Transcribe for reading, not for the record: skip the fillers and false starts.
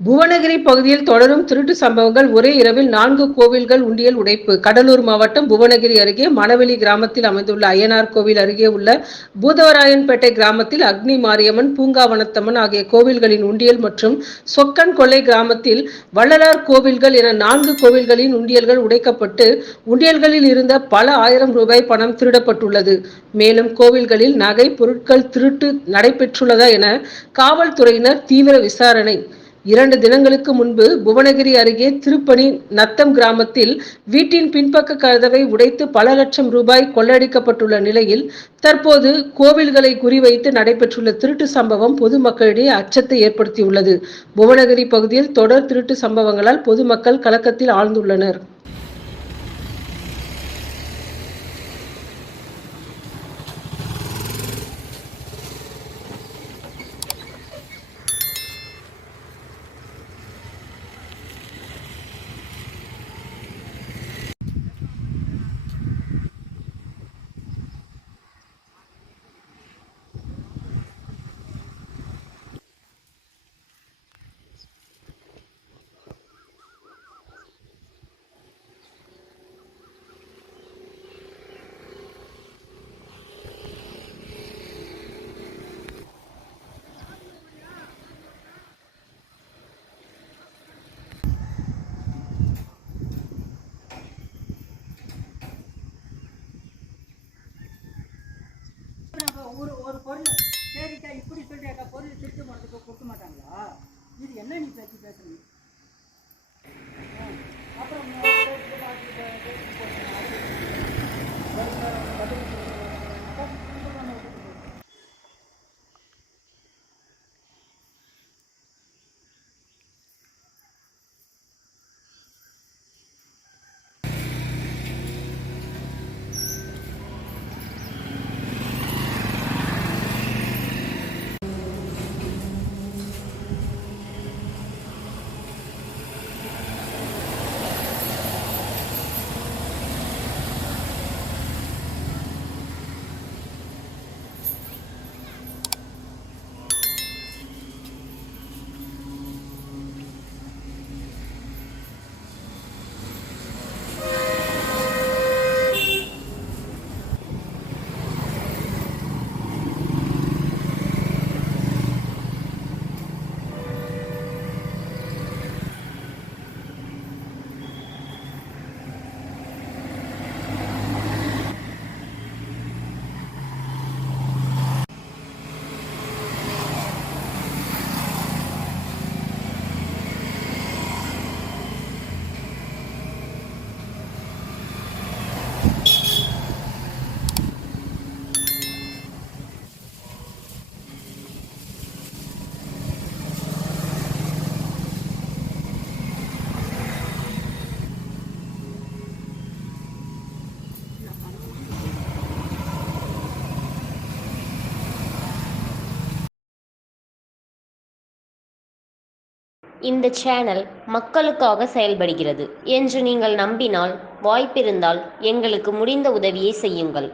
புவனகிரி பகுதியில் தொடரும் திருட்டு சம்பவங்கள். ஒரே இரவில் 4 கோவில்கள் உண்டியல் உடைப்பு. கடலூர் மாவட்டம் புவனகிரி அருகே மணவெளி கிராமத்தில் அமைந்துள்ள அய்யனார் கோவில் அருகே உள்ள பூதவராயன்பேட்டை கிராமத்தில் அக்னி மாரியம்மன், பூங்காவனத்தம்மன் ஆகிய கோவில்களின் உண்டியல் மற்றும் சொக்கன் கொள்ளை கிராமத்தில் வள்ளலார் கோவில்கள் என 4 கோவில்களின் உண்டியல்கள் உடைக்கப்பட்டு உண்டியல்களில் இருந்த பல ஆயிரம் ரூபாய் பணம் திருடப்பட்டுள்ளது. மேலும் கோவில்களில் நகை, பொருட்கள் திருட்டு நடைபெற்றுள்ளதா என காவல்துறையினர் தீவிர விசாரணை. 2 தினங்களுக்கு முன்பு புவனகிரி அருகே திருப்பணி நத்தம் கிராமத்தில் வீட்டின் பின்பக்க கதவை உடைத்து பல லட்சம் ரூபாய் கொள்ளையடிக்கப்பட்டுள்ள நிலையில், தற்போது கோவில்களை குறிவைத்து நடைபெற்றுள்ள திருட்டு சம்பவம் பொதுமக்களிடையே அச்சத்தை ஏற்படுத்தியுள்ளது. புவனகிரி பகுதியில் தொடர் திருட்டு சம்பவங்களால் பொதுமக்கள் கலக்கத்தில் ஆழ்ந்துள்ளனர். ஒரு பொருள் சரிக்கா இப்படி சொல்றியாக்கா, பொருள் திருட்டு போனதுக்கு கொடுக்க மாட்டாங்களா? இது என்ன நீ பேசுறீங்க? அப்புறம் இந்த சேனல் மக்களுக்காக செயல்படுகிறது என்று நீங்கள் நம்பினால், வாய்ப்பிருந்தால் எங்களுக்கு முடிந்த உதவியை செய்யுங்கள்.